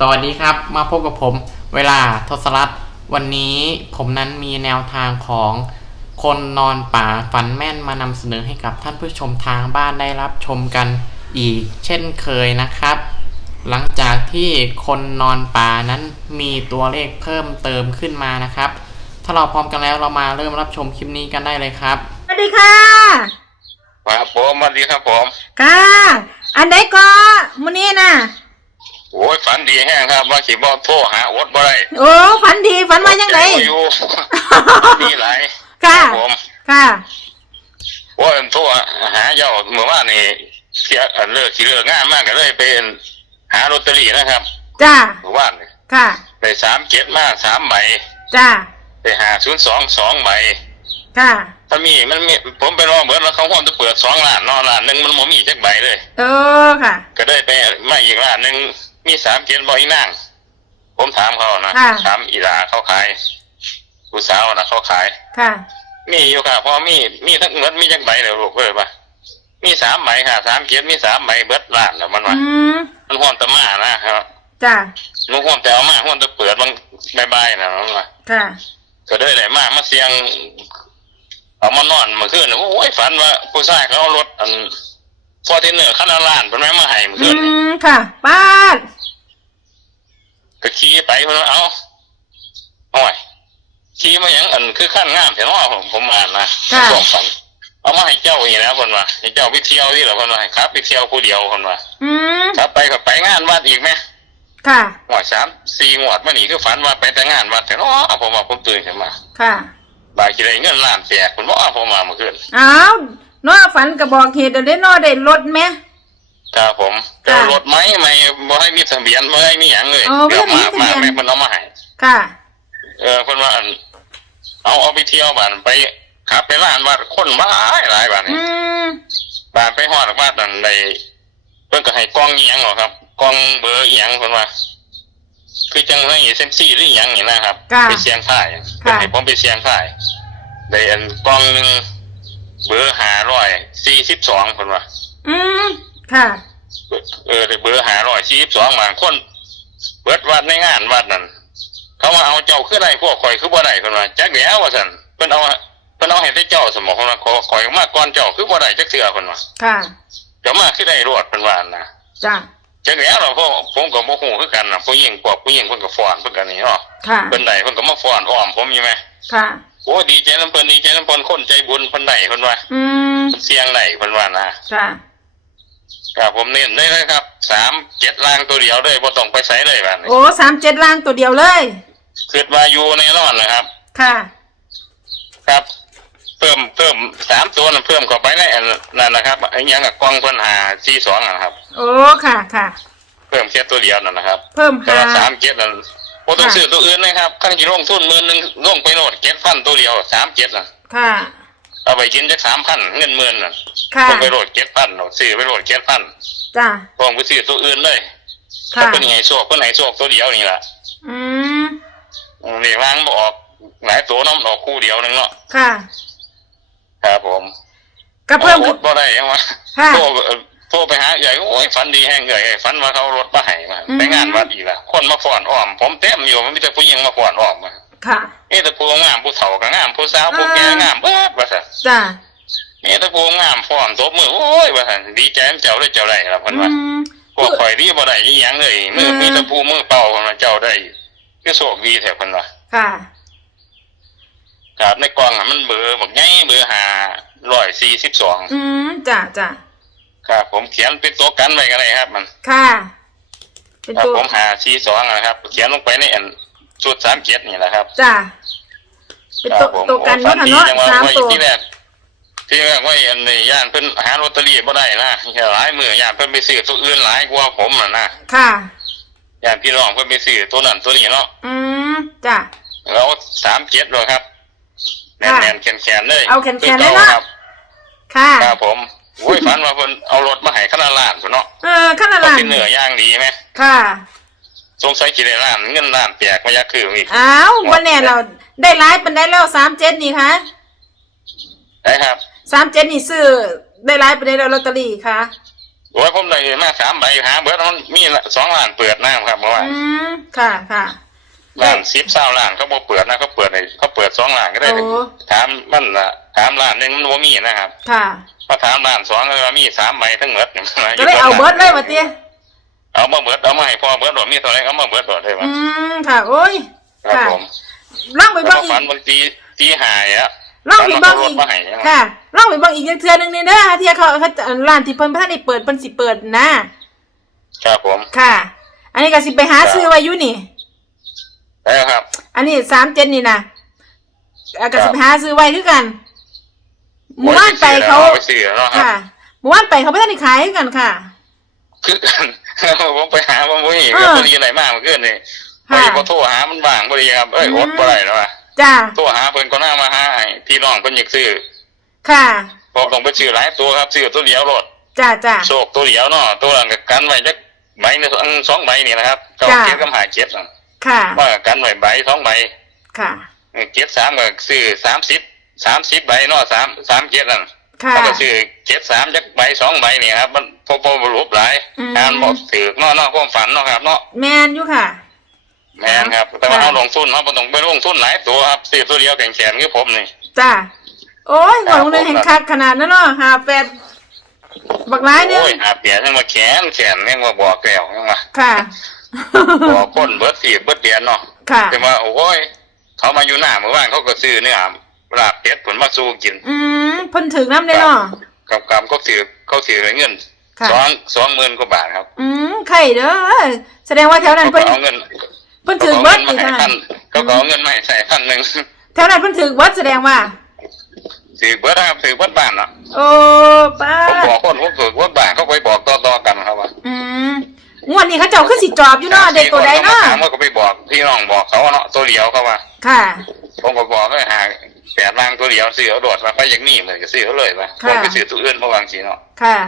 สวัสดีครับ มาพบกับผมเวลาทศรัตน์วันนี้ผมนั้นมีแนวทางของคนนอนป่าฝันแม่นมานำเสนอให้กับท่านผู้ชมทางบ้านได้รับชมกันอีก เช่นเคยนะครับ หลังจากที่คนนอนป่านั้นมีตัวเลขเพิ่มเติมขึ้นมานะครับ ถ้าเราพร้อมกันแล้วเรามาเริ่มรับชมคลิปนี้กันได้เลยครับสวัสดีค่ะครับผมสวัสดีครับผม ค่ะ อันใดก็มื้อนี้น่ะ โอ้ยฝันดีแห้งครับ ว่าสิบ่โทรหาอดบ่ได้โอ้ฝันดีฝันว่ายังไงโอยู่ ดีหลายค่ะผมค่ะโอ้ยโทรหาเจ้าเมื่อวานนี่เสียอันเลิกสิเลิกงานมากก็เลยเป็นหาลอตเตอรี่นะครับจ้าเมื่อวานนี่ค่ะได้สามเจ็ดมาสามใบจ้าได้หาศูนย์สองสองใบค่ะถ้ามีมันมีผมไปรอเบิดแล้วเขาห้องจะเปิดสองล้านเนอล้านหนึ่งมันบ่มีจักใบเลย เออค่ะ ก็ได้ไปมาอีกร้านหนึ่ง มีสามเจ็ดบอีนางผมถามเขานะค่ะ ถามอีหลาเขาขายผู้สาวนะเขาขาย ค่ะ มีอยู่ค่ะเพอมีมีทั้งเงินมีจังใบเลยลูกเอ้ยปะมีสามใบค่ะสามเจ็ดมีสามใบเบิดล้านแล้วมันอืว่ามมันห้อนแตะมานะครับจ้ามันห้อนแต่เอามาห้อนแตะเปิดบางใบๆนะมันว่า ค่ะ ก็ได้เลยมามาเสียง เอามานอนเมื่อคืนน่ะโอ้ยฝันว่าผู้ชายเขาเอารถอันฟอร์ทิเนอร์คันละล้านเป็นไหมมาให้เมื่ออืคืนนี่มค่ะป้าด ก็ขี่ไปเพิ่นว่าเอาโอ้ยขี่มาอย่างอันคือขั้นงามเห็นว่าผมผมอ่านนะสองฝันเอามาให้เจ้าอีกแล้วเพิ่นว่าให้เจ้าไปเที่ยวที่เหรอเพิ่นว่าให้ครับไปเที่ยวผู้เดียวเพิ่นว่าอืมครับไปก็ไปงานวัดอีกไหมค่ะหวดสามสี่หวดมานี่คือฝันว่าไปแต่งานวัดแต่เนาะผมว่าผมตื่นขึ้นมาค่ะบายกี่ได้เงินล้านแตกผมว่าผมมาเมื่อคืนอ้าวน้อฝันก็บอกเหตุเดี๋ยวได้น้อได้รถไหม ครับผมแต่รถไหมไม่บ่ให้มีทะเบียนบ่ให้มีหยังเลยอ๋อบ่เดี๋ยวให้มามีทะเบียนมาแม่เพิ่นเอามาให้ค่ะ เออเพิ่นว่าอันเอาเอาไปเที่ยวบ้านไปขับไปร้านวัดคนหลายหลายบ้านนี่อืม บ้านไปฮอดบ้านนั่นได้เพิ่นก็ให้กล้องอีหยังเหรอครับกล้องเบอร์อีหยังเพิ่นว่า คือจังได๋เซมซี่หรืออีหยังนี่นะครับ ค่ะไปเสียงค่ายเพิ่นให้ผมไปเสียงค่ายได้อันกล้องหนึงเบอร์542เพิ่นว่า อืม ค่ะ เออได้เบอร์542บางคน เบิดวัดในงานวัดนั่นเขามาเอาเจ้าคือได้พวกข่อยคือบ่ได้เพิ่นว่าจักแล้วว่าซั่นเพิ่นเอาเพิ่นเอาให้แต่เจ้าสมองเพิ่นว่าขอข่อยมาก่อนเจ้าคือบ่ได้จักเทื่อเพิ่นว่าค่ะเจ้ามาคือได้รวดเพิ่นว่านะจ้าจังแล้วเราพวกผมก็บ่ฮู้คือกันน่ะผู้หญิงพวกผู้หญิงเพิ่นก็ฟ้อนเพิ่นก็นี่เนาะค่ะเพิ่นได้เพิ่นก็มาฟ้อนอ้อมผมอยู่ไหมค่ะโอ้ดีใจนํเพิ่นดีใจนํเพิ่นคนใจบุญเพิ่นได้เพิ่นว่าอืมเสียงได้เพิ่นว่านะค่ะ ครับผมเน้นเลยนะครับ3 7ล่างตัวเดียวเลยบ่ต้องไปไสเลยบัดนี้โอ้สามเจ็ดล่างตัวเดียวเลย คิดว่าอยู่ในนอนนะครับ ค่ะ ครับ เพิ่มเพิ่มสามตัวนั้นเพิ่มเข้าไปในอันนั่นนะครับไอ้หยังกับกล้องเพิ่นหา42นะครับ โอ้ค่ะค่ะ เพิ่มแค่ตัวเดียวนั่นนะครับเพิ่มแต่หา ว่าสามเจ็ดนั่นบ่ต้องซื้อตัวอื่นนะครับขั้นกี่ลงทุนหมื่นหนึงลงไปโหลดเก็บฟันตัวเดียวสามเจ็ดน่ะค่ะเอา ไปกินจักสามพันเงินหมื่นน่ะค่ะลงไปโหลดเก็บพันเอาซื้อไปโหลดเก็บพันจ้าพองไปซื้อตัวอื่นเลยค่ะถ้าเป็นไงโชคเป็นไหนโชคตัวเดียวนี่ล่ะอืมอืมนี่ล้างบ่ออกหลายตัวน้ำออกคู่เดียวหนึงเนาะค่ะครับผมก็เพิ่มโอ้โหบ่ได้ยังวะค่ะโทรเอ่อโทรไปหาใหญ่โอ้ยฝันดีแห้งใหญ่ฝันว่าเขาเอารถมาให้มาอืมไปงานวัดอีกละคนมาฟ้อนอ้อม ผมเต็มอยู่มันมีแต่ผู้หญิงมาฟ้อนอ้อมมา ค่ะ นี่แต่ผู้งามผู้เฒ่าก็งามผู้สาวผู้อ่าแก่งามเบิดว่าซั่นจ้านี่แต่ผู้งามฟ้อนตบมือโอ้ยว่าซั่นดีใจน้ำเจ้าได้เจ้าได้ล่ะเพิ่นอืว่ามพวกข่อยดีบ่ได้อีหยังเลยมืออืมมีแต่ผู้มือเป่าเพิ่นว่าเจ้าได้คือโชคดีแท้เพิ่นว่าค่ะครับในกล่องอะมันเบอร์บักใหญ่เบอร์542อืมจ้าจ้าครับผมเขียนเป็นตัวกันไว้ก็ได้ครับ มัน ค่ะ เป็นครับตัวผมหาซีสองนะครับ เขียนลงไปในอัน ชุดสามเจ็ดนี่แหละครับจ้าเป็นตัวครับผมตัวกันโอ้เนาะค่ะเนาะฝัสามไว้ตัวที่แรกที่แรกว่าอันในย่านเพิ่นหาลอตเตอรี่บ่ได้นะหลายมือย่านเพิ่นไปซื้อตัวอื่นหลายกว่าผมน่ะนะค่ะ ย่านพี่น้องเพิ่นไปซื้อตัวนั้นตัวนี้เนาะอืมจ้า แล้วสามเจ็ดเลยครับแน่ค่ะนๆแข็งๆเลยเอาแข็งๆคือเลยก่าเนาะ ครับค่ะ ครับผมโอ้ยฝันว่าเพิ่นเอารถมาให้ขนาดล้านพุ่นเนาะเออขั้นละก็ล้านเป็นเนื้อย่างดีไหม ค่ะ สงสัยสิได้ล้านเงินล้านแตกมายักคืออีกอ้าววันแน่เราได้ไลฟ์เป็นได้แล้วสามเจ็ดนี่ค่ะนะครับสามเจ็ดนี่ซื้อได้ไลฟ์เป็นได้แล้วลอตเตอรี่ค่ะโอ้ยผมได้มาสามใบหาเบิดมันมีละสองล้านเปิดน้ำครับเมื่อวานอืมค่ะค่ะร้านซิปเศร้าร้านเขาบ่เปิดนะเขาเปิดในเขาเปิดสองร้านก็ได้โอ้ถามมันละถามร้านหนึงมันบ่มีนะครับ ค่ะมาถามร้านสองก็ว่ามีสามใบทั้งหมดก็เลยเอาเบิร์ดเลยมาเตี้ย เอามาเบิดเอามาให้พ่อเบิดหมดมีเท่าไหรเอามาเบิดหมดเลยอืวะมค่ะโอ้ยครับค่ะผมล่องไปแล้วเบ้างก็อีฝักนบางทีตีหายอะล่องไปเบ้างอีกฝันว่เขรถมาให้นะค่ะล่องไปเบ้างอีกเทื่อหนึงนี่เด้อเที่ยเขาเขาร้านที่เพิ่นพระได้เปิดเพิ่นสิเปิดนะครับผมค่ะ อันนี้ก็สิไปหาซื้อไว้อยู่นี่แล้วครับ อันนี้สามเจ็ดนี่นะอะก็สิไปหาซื้อไว้คือกันหมู่บ้านไปเขาไปซื้อแล้วเนาะครัค่ะบหมู่บ้านไปเขาไม่ได้ขายคือกันค่ะ คือกัน ผมไปหาผมบ่มีเอก็อพอดีอะไรมากเมื่อคืนนี่พอค่ะดีพอโทรหามันว่างพอดีครับเอ้ยอืมอดบ่ได้แล้วอะจ้าโทรหาเพิ่นก็น่ามาหาให้พี่น้องเพิ่นอยากซื้อค่ะพอต้องไปซื้อหลายตัวครับซื้อตัวเดียวรถจ้าจ้าโชคตัวเดียวเนาะตัวหลังก็กันไว้จักใบหนึงสองใบนี่นะครับเก้าจ้ะเจ็ดกับหาเจ็ดน่ะค่ะว่ากันไว้ใบสองใบค่ะเจ็ดสามก็ซื้อสามสิบสามสิบใบเนาะสามสามเจ็ดนั่น ค่ะเขาก็ซื้อเจ็ดสามจักใบสองใบนี่ครับ มันพอพอรูปหลายอืม งานบอกถือเนาะเนาะความฝันเนาะครับเนาะแมนอยู่ค่ะ แม่นครับ แต่ว่าค่ะเอาลงทุนเขาบ่ต้องไปลงทุนหลายตัวครับซื้อตัวเดียวแข็งแขนคือผมนี่ จ้าโอ้ยคหรับวังเลยผมเห็นคักขนาดนั้นเนาะหาแปดบักร้ายเนี่ยโอ้ยหาเปียยังมาแขนแขนยังมาบอกแก้วยังมาค่ะ บอกคนเบิดสีเบิดเดียนเนาะค่ะ แต่ว่าโอ้ยเขามาอยู่หน้าเมื่อวานเขาก็ซื้อเนื้อ ลาบเป็ดผลมาสู้กิน อืมเพ่นถึงน้ำเลยเนาะกับกำเขาถือเขาถือเงินค่ะสองสองหมื่นกว่าบาทครับ อืมไข่เด้อแสดงว่าแถวนั้นเขาเพิ่นก็เอาเงินเพิ่นเขาถึงก็เบิเอาดเงินอีมากให้เท่านั้พันนเขาก็เอาเงินมาให้ใส่พันหนึ่งแถวนั้นเพิ่นถึงเบิดแสดงว่าถือเบิดนะครับถือเบิดบ้านเนาะโอ้ป้าผมบอกคนผมถือเบิดบ้านเขาไปบอกต่อๆกันครับว่าอืมงวดนี้เขาเจ้าขึ้นสิจอบอยู่เนาะเด็กตัวใดเนาะถามว่าก็ไปบอกพี่น้องบอกเขาเนาะตัวเดียวเขาว่าค่ะผมก็บอกให้หา แปดรางตัวเดียวซื้อเอาโดดมาไปอย่างนี้เหมือนกับซื้อเขาเลยป่ะค่ะผมไปซื้อตัวอื่นเพราะวางสีเนาะค่ะ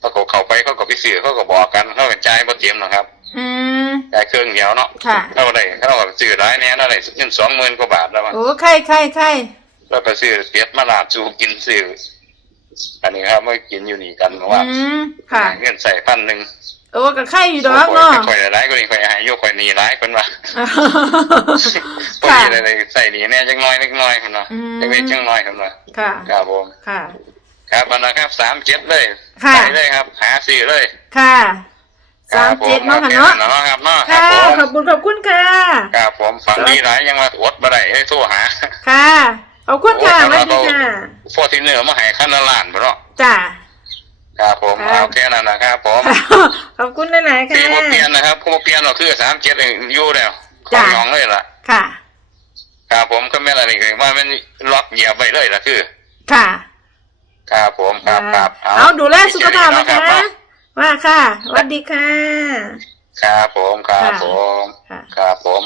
เขาก็เข้าไปเขาก็ไปซื้อเขาก็บอกกันเขาก็จ่ายบ่เต็มหรอกครับอืมจ่ายเครื่องเดียวเนาะค่ะเขาได้เขาก็ซื้อหลายแน่นั่นได้เงินสองหมื่นกว่าบาทแล้วมั้งโอ้ไข่ไข่ไข่แล้วก็ซื้อเป็ดมาลาบจูกินซื้ออันนี้ครับมากินอยู่นี่กันว่าอืมค่ะเงินใส่พันหนึ่ง โอ้กับไข่อยู่ดอกเนาะค่อยๆหลายก็นี่ค่อยหายโยค่อยหนีหลายคนว่าพอค่ะดีเลยใส่หนีแน่จังน้อยเล็กน้อยคนว่าอืมจังเล็กจังน้อยคนว่าค่ะครับผมค่ะ ครับมันนะครับสามเจ็ดเลยค่ะใส่เลยครับ หาซื้อเลย ค่ะสามเจ็ดเนาะค่ะเนาะครับเนาะค่ะขอบคุณขอบคุณค่ะครับผมฝันดีหลายยังมาอดบ่ได้ให้โทรหา ค่ะขอบคุณค่ะสวัสดีค่ะฟอร์ทิเนอร์มาให้ขั้นละล้านบ่เนาะจ้า ครับผมค่ะ เอาแค่นั้นนะครับผมขอบคุณหลายๆค่ะที่บ่เปลี่ยนนะครับผู้บ่เปลี่ยนหรอกคือสามเจ็ดอยู่แล้วขอจ้ะงน้องเลยล่ะค่ะ ครับผมก็แม่นอะไรก็ว่ามันล็อกเหยียบไว้เลยล่ะคือค่ะครับผมครับครับเอาดูแลสุขภาพนะคะรับว่าค่ะสวัสดีค่ะ ครับผมครับค่ะผม ค่ะ ครับผม